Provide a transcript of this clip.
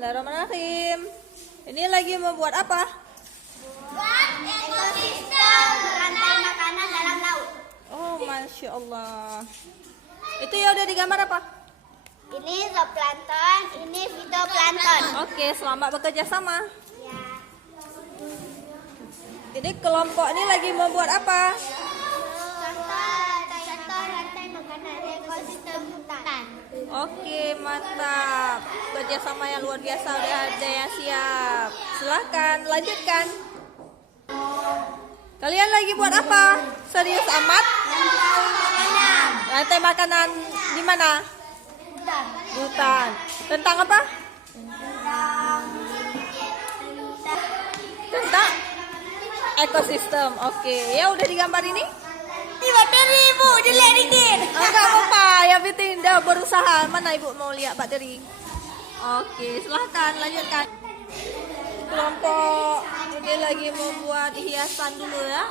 Bismillahirrahmanirrahim. Ini lagi membuat apa? Buat ekosistem rantai makanan dalam laut. Oh, Masya Allah. Itu ya udah digambar apa? Ini zooplankton, ini fitoplankton. Oke, selamat bekerja sama. Ya. Ini kelompok ini lagi membuat apa? Contoh rantai makanan ekosistem hutan. Oke, mantap. Kerjasama yang luar biasa, udah ada yang siap. Silahkan, lanjutkan. Kalian lagi buat apa? Serius amat? Rantai makanan di mana? Hutan. Tentang apa? Tentang ekosistem. Oke, ya udah digambar ini? Bakteri ibu, dilihat dikit. Enggak apa-apa, ya penting dah berusaha. Mana ibu mau lihat bakteri? Oke, silahkan lanjutkan. Kelompok ini lagi membuat hiasan dulu ya.